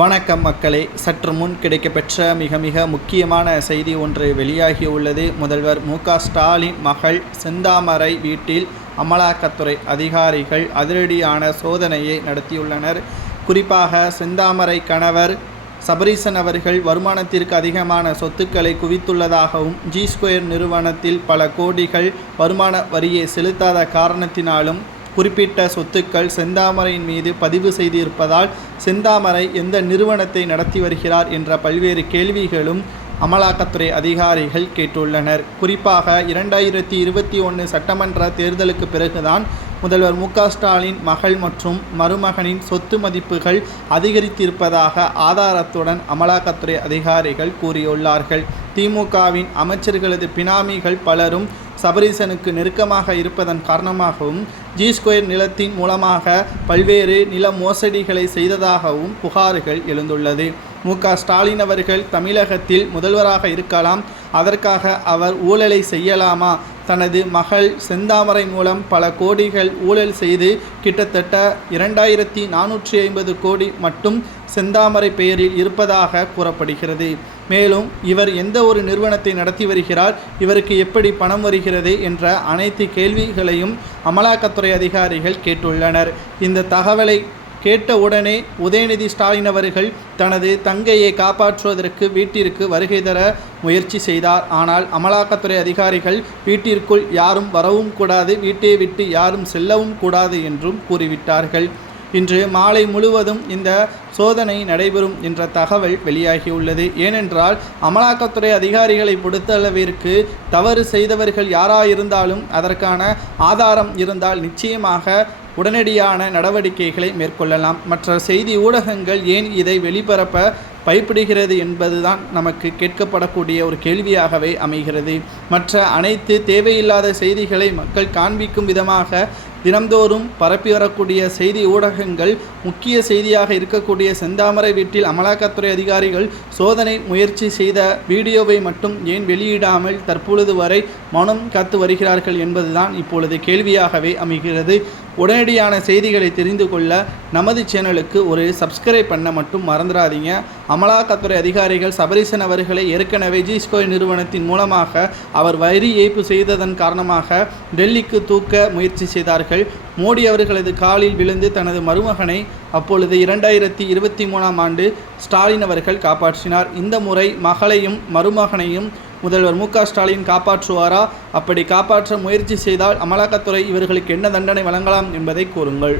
வணக்கம் மக்களே. சற்று முன் கிடைக்கப்பெற்ற மிக மிக முக்கியமான செய்தி ஒன்று வெளியாகியுள்ளது முதல்வர் மு க ஸ்டாலின் மகள் செந்தாமரை வீட்டில் அமலாக்கத்துறை அதிகாரிகள் அதிரடியான சோதனையை நடத்தியுள்ளனர். குறிப்பாக செந்தாமரை கணவர் சபரீசன் அவர்கள் வருமானத்திற்கு அதிகமான சொத்துக்களை குவித்துள்ளதாகவும் ஜி ஸ்கொயர் நிறுவனத்தில் பல கோடிகள் வருமான வரியை செலுத்தாத காரணத்தினாலும் குறிப்பிட்ட சொத்துக்கள் செந்தாமரையின் மீது பதிவு செய்திருப்பதால் செந்தாமரை எந்த நிறுவனத்தை நடத்தி வருகிறார் என்ற பல்வேறு கேள்விகளும் அமலாக்கத்துறை அதிகாரிகள் கேட்டுள்ளனர். குறிப்பாக இரண்டாயிரத்தி இருபத்தி ஒன்று சட்டமன்ற தேர்தலுக்கு பிறகுதான் முதல்வர் மு ஸ்டாலின் மகள் மற்றும் மருமகனின் சொத்து மதிப்புகள் அதிகரித்திருப்பதாக ஆதாரத்துடன் அமலாக்கத்துறை அதிகாரிகள் கூறியுள்ளார்கள். திமுகவின் அமைச்சர்களது பினாமிகள் பலரும் சபரீசனுக்கு நெருக்கமாக இருப்பதன் காரணமாகவும் ஜி ஸ்கொயர் நிலத்தின் மூலமாக பல்வேறு நில மோசடிகளை செய்ததாகவும் புகார்கள் எழுந்துள்ளது. மு ஸ்டாலின் அவர்கள் தமிழகத்தில் முதல்வராக இருக்கலாம் அதற்காக அவர் ஊழலை செய்யலாமா தனது மகள் செந்தாமரை மூலம் பல கோடிகள் ஊழல் செய்து கிட்டத்தட்ட இரண்டாயிரத்தி நானூற்றி ஐம்பது கோடி மட்டும் செந்தாமரை பெயரில் இருப்பதாக கூறப்படுகிறது. மேலும் இவர் எந்த ஒரு நிறுவனத்தை நடத்தி வருகிறார் இவருக்கு எப்படி பணம் வருகிறது என்ற அனைத்து கேள்விகளையும் அமலாக்கத்துறை அதிகாரிகள் கேட்டுள்ளனர். இந்த தகவலை கேட்ட உடனே உதயநிதி ஸ்டாலின் அவர்கள் தனது தங்கையை காப்பாற்றுவதற்கு வீட்டிற்கு வருகை தர முயற்சி செய்தார். ஆனால் அமலாக்கத்துறை அதிகாரிகள் வீட்டிற்குள் யாரும் வரவும் கூடாது வீட்டை விட்டு யாரும் செல்லவும் கூடாது என்றும் கூறிவிட்டார்கள். இன்று மாலை முழுவதும் இந்த சோதனை நடைபெறும் என்ற தகவல் வெளியாகியுள்ளது. ஏனென்றால் அமலாக்கத்துறை அதிகாரிகளை பொறுத்தளவிற்கு தவறு செய்தவர்கள் யாராயிருந்தாலும் அதற்கான ஆதாரம் இருந்தால் நிச்சயமாக உடனடியான நடவடிக்கைகளை மேற்கொள்ளலாம். மற்ற செய்தி ஊடகங்கள் ஏன் இதை வெளிபரப்ப பயப்படுகிறது என்பதுதான் நமக்கு கேட்கப்படக்கூடிய ஒரு கேள்வியாகவே அமைகிறது. மற்ற அனைத்து தேவையில்லாத செய்திகளை மக்கள் காண்பிக்கும் விதமாக தினம்தோறும் பரப்பி வரக்கூடிய செய்தி ஊடகங்கள் முக்கிய செய்தியாக இருக்கக்கூடிய செந்தாமரை வீட்டில் அமலாக்கத்துறை அதிகாரிகள் சோதனை முயற்சி செய்த வீடியோவை மட்டும் ஏன் வெளியிடாமல் தற்பொழுது வரை மௌனம் காத்து வருகிறார்கள் என்பதுதான் இப்பொழுது கேள்வியாகவே அமைகிறது. உடனடியான செய்திகளை தெரிந்து கொள்ள நமது சேனலுக்கு ஒரு சப்ஸ்கிரைப் பண்ண மட்டும் மறந்துடாதீங்க. அமலாக்கத்துறை அதிகாரிகள் சபரிசன் அவர்களை ஏற்கனவே ஜிஸ்கோய் நிறுவனத்தின் மூலமாக அவர் வரி ஏய்ப்பு செய்ததன் காரணமாக டெல்லிக்கு தூக்க முயற்சி செய்தார்கள். மோடி அவர்களது காலில் விழுந்து தனது மருமகனை அப்பொழுது இரண்டாயிரத்தி இருபத்தி மூணாம் ஆண்டு ஸ்டாலின் அவர்கள் காப்பாற்றினார். இந்த முறை மகளையும் மருமகனையும் முதல்வர் மு ஸ்டாலின் காப்பாற்றுவாரா? அப்படி காப்பாற்ற முயற்சி செய்தால் அமலாக்கத்துறை இவர்களுக்கு என்ன தண்டனை வழங்கலாம் என்பதை கூறுங்கள்.